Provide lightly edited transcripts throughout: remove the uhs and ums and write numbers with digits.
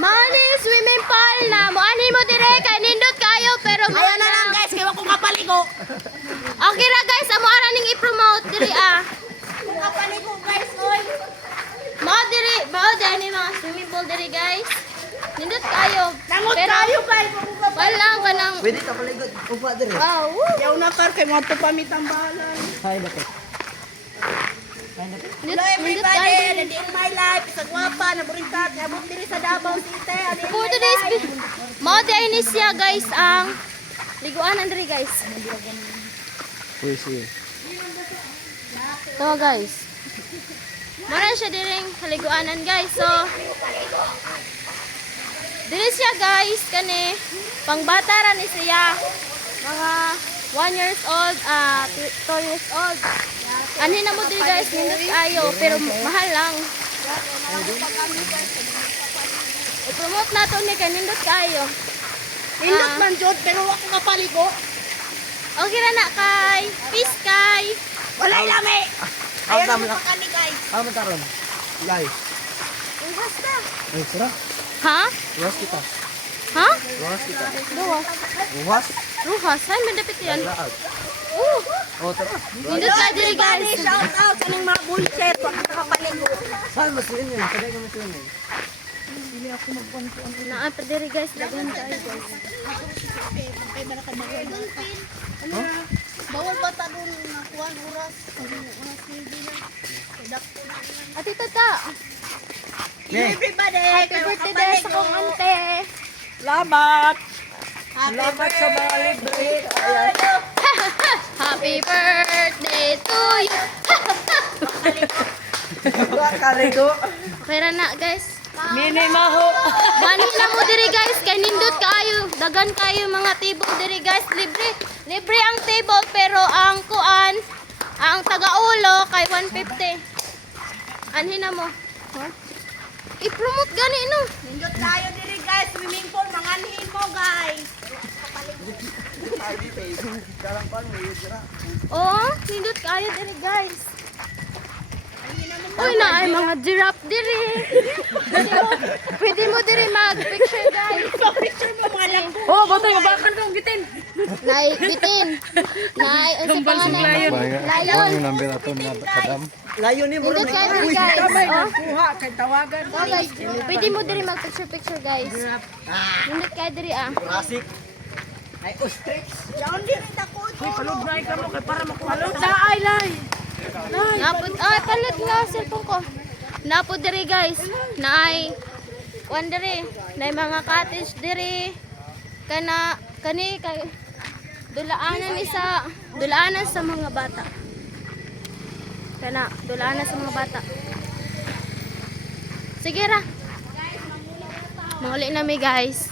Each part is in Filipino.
Mali swimming pool na mo ani mo dire kay nindot kayo pero Ayaw na lang guys, kaya ako kapaligo. Okay ra guys, amo ara ning i-promote diri ah. Kapaligo guys, oy. Mao diri mga swimming pool diri guys. Nindot kayo. Nangot kayo guys. Wala ka nang Pwede ka paligod. Upa dire. wow. Yaw na kar kay mo to pamitambalan. Hay dapat. Hay dapat. Hello everybody, and in my life, isa gwapa, naburintat, nabot diri sa Davao City. And in For my today's life, mao diri siya guys ang liguanan diri guys. Pwede. To guys. Mara siya diring haliguanan guys. So diri siya guys kani pangbata ra ni siya. Mga 1 years old, 2 years old. Anhin na mo diri guys, nindot kayo pero mahal lang. I-promote nato ni kay nindot kayo. Indot man jud, pero ako kapaligo. Okay ra na kay. Peace kay. Walay lami. How Ayaw dami na na? mo kani guys. How man taron? Guys. Basta. Ay, sira. Ha? Ruwas kita. Ha? Ruwas kita. Ruhas. Ruwas. Ruhas. Ay, mandapit yan. Laag. Oh, Oh, tara. nindot ka diri guys. Shout out sa ning mga bullshit, wag ka kapaligo. Saan mas yun yun? Kadai kami yun eh. Naapa diri guys, daghan tayo guys. Kay ba ka bawal? Bawal pa ta dun na kuan oras. Oras hindi na. Dakto na. Ati tata. Everybody, Happy birthday day sa kong ante. Salamat. Salamat sa mga libre. Happy birthday to you. Kaligo. Pera na guys. Mini maho. Mani na mo diri guys, kay nindot kayo. Dagan kayo mga table diri guys. Libre. Libre ang table pero ang kuan, ang taga-ulo kay 150. Anhin na mo. Huh? I-promote gani no. Nindot tayo diri guys, swimming pool, manganhin mo guys. Oh, nindot kayo diri guys. Uy na ay mga giraffe diri. Pwede mo diri mag-picture guys. Picture mo mga lang. Oh, botay nga bakan kang bitin. Nay bitin. Nay unsa pangalan? Lion. number ato na kadam. Layo ni mo. Nindot kayo diri guys. Oh. Kuha kay tawagan. Oh guys, pwede mo diri mag-picture guys. Nindot kayo diri ah. Rasik. Ay, ostrich. Diyan diri dako. Palugnay ka mo kay para makuha. Ay, lay. Napod palit nga cellphone ko. Napod diri guys. Naay wan diri, naay mga cottage diri. Kani kay dulaanan sa mga bata. Dulaanan sa mga bata. Sige ra. Manguli na mi guys.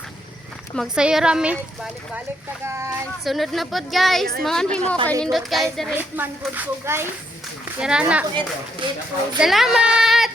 Magsayo rami. Balik-balik ta guys. Sunod na pod guys. Manganhi mo kay nindot kayo diri. Man good ko guys. Kira na. Salamat!